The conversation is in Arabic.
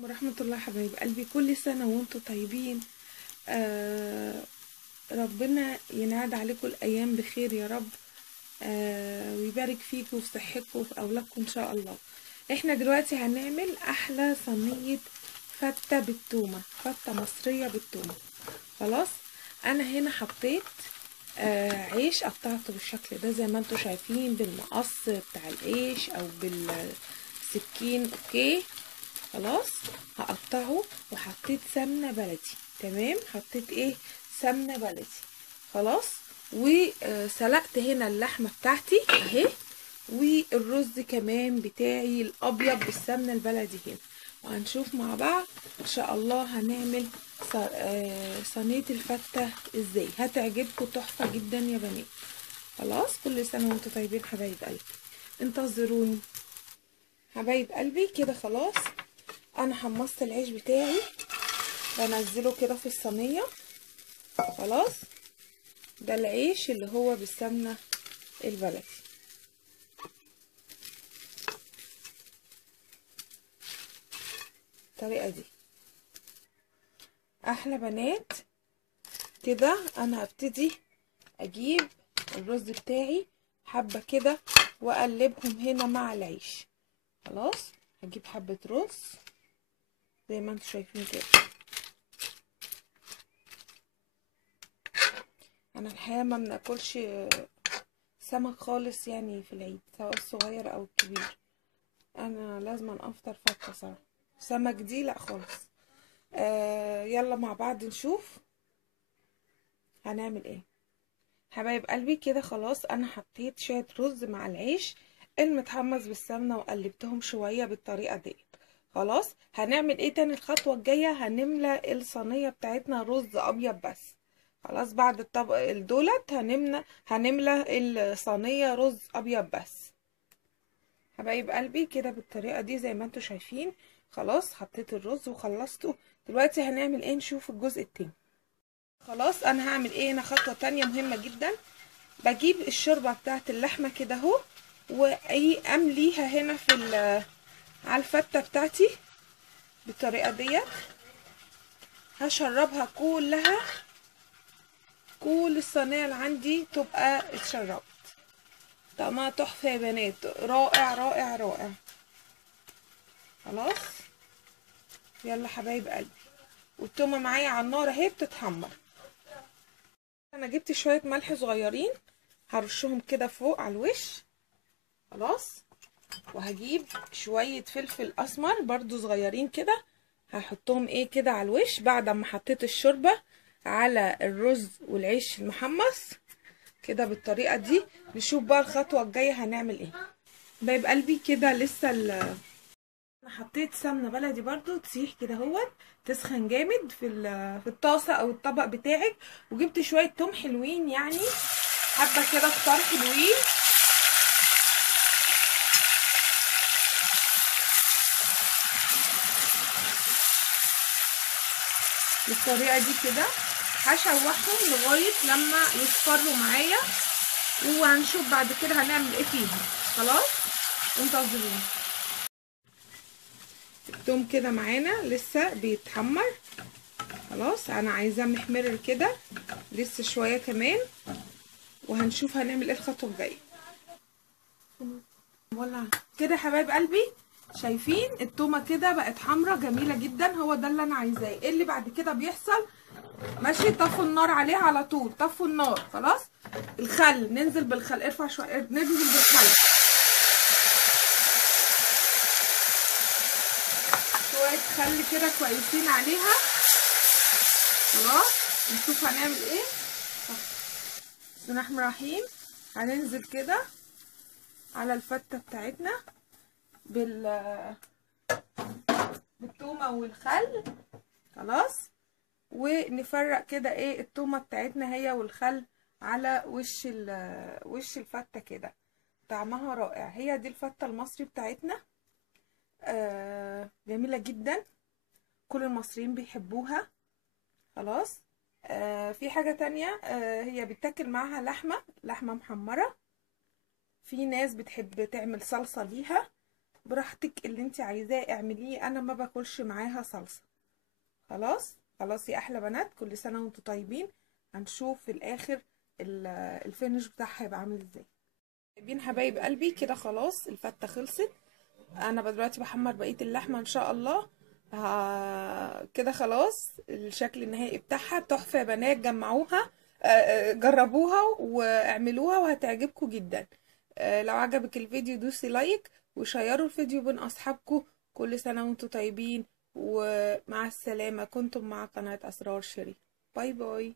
ورحمة الله حبايب قلبي، كل سنة وانتم طيبين. ربنا ينعاد عليكم الأيام بخير يا رب. ويبارك فيكم وفي صحتكم وفي أولادكم إن شاء الله. احنا دلوقتي هنعمل أحلى صينية فتة بالتومة، فتة مصرية بالتومة. خلاص، أنا هنا حطيت عيش، قطعته بالشكل ده زي ما انتم شايفين بالمقص بتاع العيش أو بالسكين. اوكي خلاص، هقطعه. وحطيت سمنه بلدي، تمام، حطيت سمنه بلدي. خلاص، وسلقت هنا اللحمه بتاعتي اهي، والرز كمان بتاعي الابيض بالسمنه البلدي هنا. وهنشوف مع بعض ان شاء الله هنعمل صينيه الفته ازاي. هتعجبكم تحفه جدا يا بنات. خلاص، كل سنه وانتم طيبين حبايب قلبي، انتظروني حبايب قلبي. كده خلاص، انا حمصت العيش بتاعي، بنزله كده في الصينيه. خلاص، ده العيش اللي هو بالسمنه البلدي. الطريقه دي احلى بنات. كده انا هبتدي اجيب الرز بتاعي حبه كده واقلبهم هنا مع العيش. خلاص، هجيب حبه رز زي ما انتم شايفين كده. انا الحقيقه ما بناكلش سمك خالص يعني في العيد، سواء الصغير او الكبير. انا لازم افطر فته صراحه، سمك دي لا خالص. يلا مع بعض نشوف هنعمل ايه حبايب قلبي. كده خلاص، انا حطيت شويه رز مع العيش المتحمص بالسمنه وقلبتهم شويه بالطريقه دي. خلاص، هنعمل ايه تاني؟ الخطوه الجايه هنملى الصينيه بتاعتنا رز ابيض بس. خلاص، بعد الطبق دولت هنملى الصينيه رز ابيض بس حبايب قلبي، كده بالطريقه دي زي ما انتم شايفين. خلاص، حطيت الرز وخلصته. دلوقتي هنعمل ايه؟ نشوف الجزء التاني. خلاص، انا هعمل ايه هنا خطوه تانية مهمه جدا. بجيب الشوربه بتاعت اللحمه كده اهو، وامليها هنا على الفته بتاعتي بالطريقه ديت. هشربها كلها، كل الصينيه اللي عندي تبقى اتشربت. طعمها تحفه يا بنات، رائع رائع رائع. خلاص، يلا حبايب قلبي. والتومه معايا على النار اهي بتتحمر. انا جبت شويه ملح صغيرين هرشهم كده فوق على الوش. خلاص، وهجيب شويه فلفل اسمر برضو صغيرين كده، هحطهم كده على الوش بعد ما حطيت الشوربه على الرز والعيش المحمص كده بالطريقه دي. نشوف بقى الخطوه الجايه هنعمل ايه حبايب قلبي. كده لسه انا حطيت سمنه بلدي برضو تسيح كده اهوت، تسخن جامد في الطاسه او الطبق بتاعك. وجبت شويه توم حلوين، يعني حبه كده كتار حلوين. بالطريقه دي كده هشوحهم لغايه لما يصفروا معايا، وهنشوف بعد كده هنعمل ايه فيهم. خلاص، انتظروني. التوم كده معانا لسه بيتحمر. خلاص، انا عايزاه محمر كده لسه شويه كمان، وهنشوف هنعمل ايه الخطوه الجايه. ولا كده يا حبايب قلبي، شايفين التومه كده بقت حمرا جميله جدا. هو ده اللي انا عايزاه. ايه اللي بعد كده بيحصل؟ ماشي، طفوا النار عليها على طول، طفوا النار. خلاص، الخل ننزل بالخل، ارفع شويه، ننزل بالخل شويه خل كده كويسين عليها. خلاص، نشوف هنعمل ايه. بسم الله الرحمن الرحيم. هننزل كده على الفته بتاعتنا بالتومه والخل. خلاص، ونفرق كده التومه بتاعتنا هي والخل على وش الفته كده. طعمها رائع. هي دي الفته المصري بتاعتنا، جميله جدا، كل المصريين بيحبوها. خلاص، في حاجه تانية، هي بتاكل معاها لحمه محمره. في ناس بتحب تعمل صلصه ليها، براحتك اللي انت عايزاه اعمليه، انا ما باكلش معاها صلصة. خلاص خلاص يا احلى بنات، كل سنة وانتم طيبين. هنشوف في الاخر الفينش بتاعها هيبقى عامل ازاي. طيبين حبايب قلبي، كده خلاص الفتة خلصت. انا دلوقتي بحمر بقية اللحمة ان شاء الله. كده خلاص الشكل النهائي بتاعها تحفة يا بنات، جمعوها. جربوها واعملوها وهتعجبكم جدا. لو عجبك الفيديو دوسي لايك وشيروا الفيديو بين اصحابكم. كل سنة وانتم طيبين، ومع السلامة. كنتم مع قناة اسرار شيري. باي باي.